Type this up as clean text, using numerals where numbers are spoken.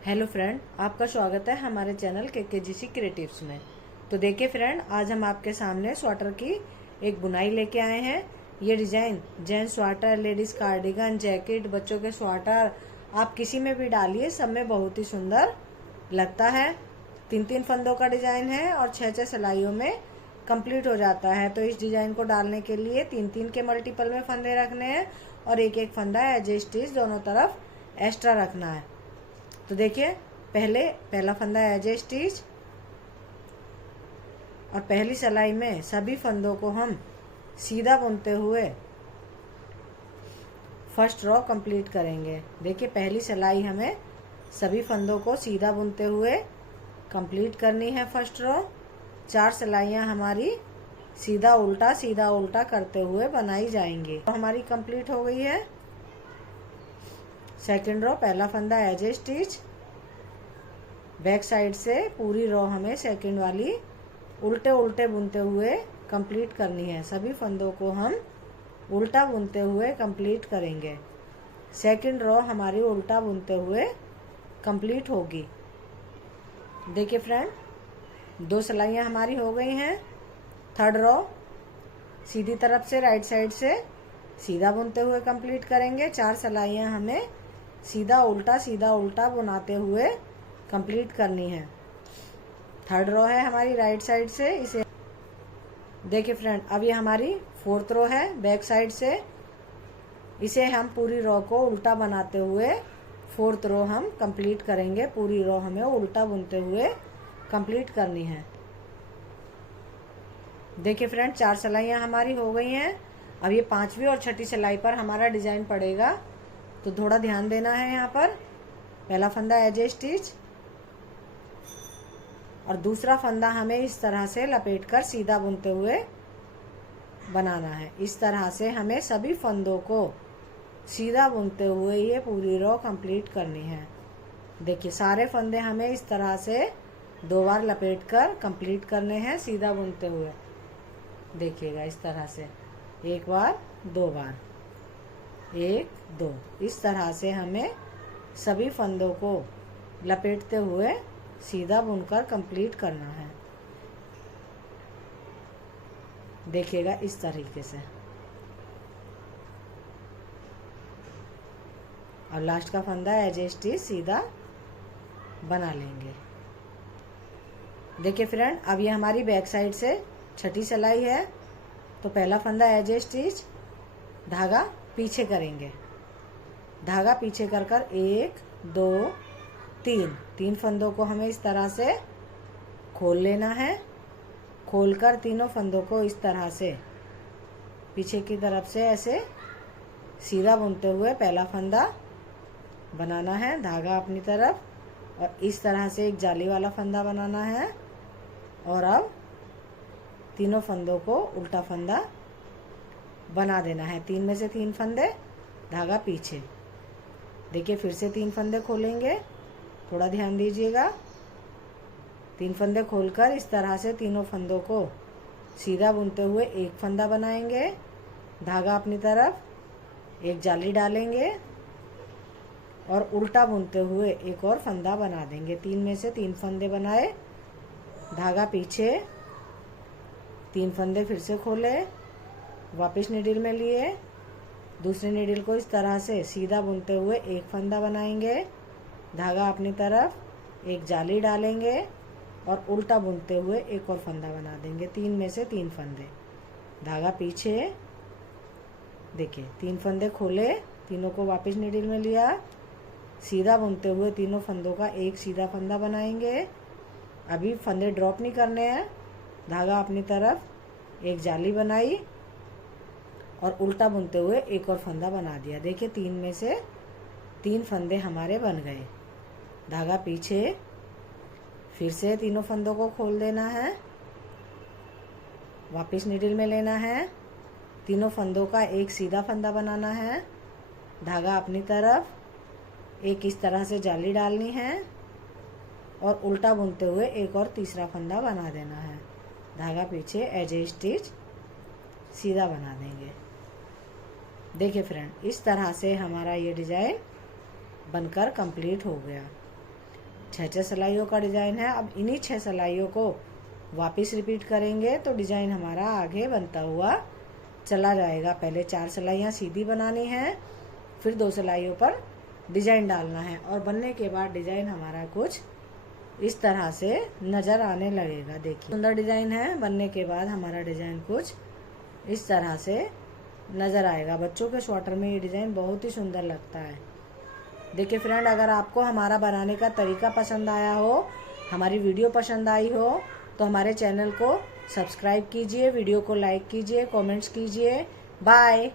Hello friend, आपका स्वागत है हमारे चैनल केकेजीसी क्रिएटिव्स में। तो देखिए फ्रेंड, आज हम आपके सामने स्वेटर की एक बुनाई लेके आए हैं। ये design gents sweater, ladies cardigan, jacket, बच्चों के स्वेटर आप किसी में भी डालिए, सब में बहुत ही सुंदर लगता है। 3-3 फंदों का डिजाइन है और 6-6 सिलाइयों में कंप्लीट हो जाता है। तो इस डिजाइन को डालने के लिए 3-3 के मल्टीपल में फंदे रखने हैं और एक एक फंदा एज ए स्टिच दोनों तरफ एक्स्ट्रा रखना है। तो देखिए, पहला फंदा एज ए स्टिच और पहली सिलाई में सभी फंदों को हम सीधा बुनते हुए फर्स्ट रो कंप्लीट करेंगे। देखिए, पहली सिलाई हमें सभी फंदों को सीधा बुनते हुए कंप्लीट करनी है। फर्स्ट रो 4 सिलाइयां हमारी सीधा उल्टा करते हुए बनाई जाएंगी। तो हमारी कंप्लीट हो गई है। सेकंड रो, पहला फंदा as a stitch, back side से पूरी रो हमें सेकंड वाली उल्टे बुनते हुए कंप्लीट करनी है। सभी फंदों को हम उल्टा बुनते हुए कंप्लीट करेंगे। सेकंड रो हमारी उल्टा बुनते हुए कंप्लीट होगी। देखिए फ्रेंड, 2 सिलाइयां हमारी हो गई हैं। थर्ड रो सीधी तरफ से राइट साइड से सीधा बुनते हुए कंप्लीट करेंगे। 4 सिलाइयां हमें सीधा उल्टा बुनाते हुए कंप्लीट करनी है। थर्ड रो है हमारी राइट साइड से, इसे देखिए फ्रेंड, अब ये हमारी फोर्थ रो है बैक साइड से। इसे हम पूरी रो को उल्टा बनाते हुए फोर्थ रो हम कंप्लीट करेंगे। पूरी रो हमें उल्टा बुनते हुए कंप्लीट करनी है। देखिए फ्रेंड, 4 सिलाइयां हमारी हो गई हैं। अब ये 5वीं और 6ठी सिलाई पर हमारा डिजाइन पड़ेगा, तो थोड़ा ध्यान देना है। यहाँ पर पहला फंदा एज ए स्टिच और दूसरा फंदा हमें इस तरह से लपेटकर सीधा बुनते हुए बनाना है। इस तरह से हमें सभी फंदों को सीधा बुनते हुए ये पूरी रो कंप्लीट करनी है। देखिए, सारे फंदे हमें इस तरह से 2 बार लपेटकर कंप्लीट करने हैं सीधा बुनते हुए। देखिएगा, इस तरह से 1 बार 2 बार, 1 2, इस तरह से हमें सभी फंदों को लपेटते हुए सीधा बुनकर कंप्लीट करना है। देखिएगा इस तरीके से। और लास्ट का फंदा एज ए स्टिच सीधा बना लेंगे। देखिए फ्रेंड, अब ये हमारी बैक साइड से 6ठी सिलाई है। तो पहला फंदा एज ए स्टिच, धागा पीछे करेंगे। धागा पीछे कर 1 2 3 फंदों को हमें इस तरह से खोल लेना है। खोलकर तीनों फंदों को इस तरह से पीछे की तरफ से ऐसे सीधा बुनते हुए पहला फंदा बनाना है, धागा अपनी तरफ, और इस तरह से एक जाली वाला फंदा बनाना है। और अब तीनों फंदों को उल्टा फंदा बना देना है। 3 में से 3 फंदे, धागा पीछे। देखिए, फिर से 3 फंदे खोलेंगे, थोड़ा ध्यान दीजिएगा। 3 फंदे खोलकर इस तरह से तीनों फंदों को सीधा बुनते हुए एक फंदा बनाएंगे, धागा अपनी तरफ, एक जाली डालेंगे और उल्टा बुनते हुए एक और फंदा बना देंगे। 3 में से 3 फंदे बनाए, धागा पीछे, 3 फंदे फिर से खोले, वापस नीडल में लिए, दूसरे नीडल को इस तरह से सीधा बुनते हुए एक फंदा बनाएंगे, धागा अपनी तरफ, एक जाली डालेंगे और उल्टा बुनते हुए एक और फंदा बना देंगे। 3 में से 3 फंदे, धागा पीछे। देखिए, 3 फंदे खोले, तीनों को वापस नीडल में लिया, सीधा बुनते हुए तीनों फंदों का एक सीधा फंदा बनाएंगे। अभी फंदे ड्रॉप नहीं करने हैं, धागा अपनी तरफ, एक जाली बनाई और उल्टा बुनते हुए एक और फंदा बना दिया। देखिए, 3 में से 3 फंदे हमारे बन गए। धागा पीछे, फिर से तीनों फंदों को खोल देना है, वापस नीडल में लेना है, तीनों फंदों का एक सीधा फंदा बनाना है, धागा अपनी तरफ, एक इस तरह से जाली डालनी है और उल्टा बुनते हुए एक और तीसरा फंदा बना देना है, धागा पीछे, एज ए स्टिच सीधा बना देंगे। देखिए फ्रेंड, इस तरह से हमारा ये डिजाइन बनकर कंप्लीट हो गया। 6 सिलाइयों का डिजाइन है। अब इन्हीं 6 सिलाइयों को वापस रिपीट करेंगे तो डिजाइन हमारा आगे बनता हुआ चला जाएगा। पहले 4 सिलाइयाँ सीधी बनानी है, फिर 2 सिलाइयों पर डिजाइन डालना है और बनने के बाद डिजाइन हमारा कुछ इस तरह से नजर आने लगेगा। देखिए सुंदर डिजाइन है। बनने के बाद हमारा डिजाइन कुछ इस तरह से नजर आएगा। बच्चों के स्वेटर में ये डिजाइन बहुत ही सुंदर लगता है। देखिए फ्रेंड, अगर आपको हमारा बनाने का तरीका पसंद आया हो, हमारी वीडियो पसंद आई हो, तो हमारे चैनल को सब्सक्राइब कीजिए, वीडियो को लाइक कीजिए, कमेंट्स कीजिए। बाय।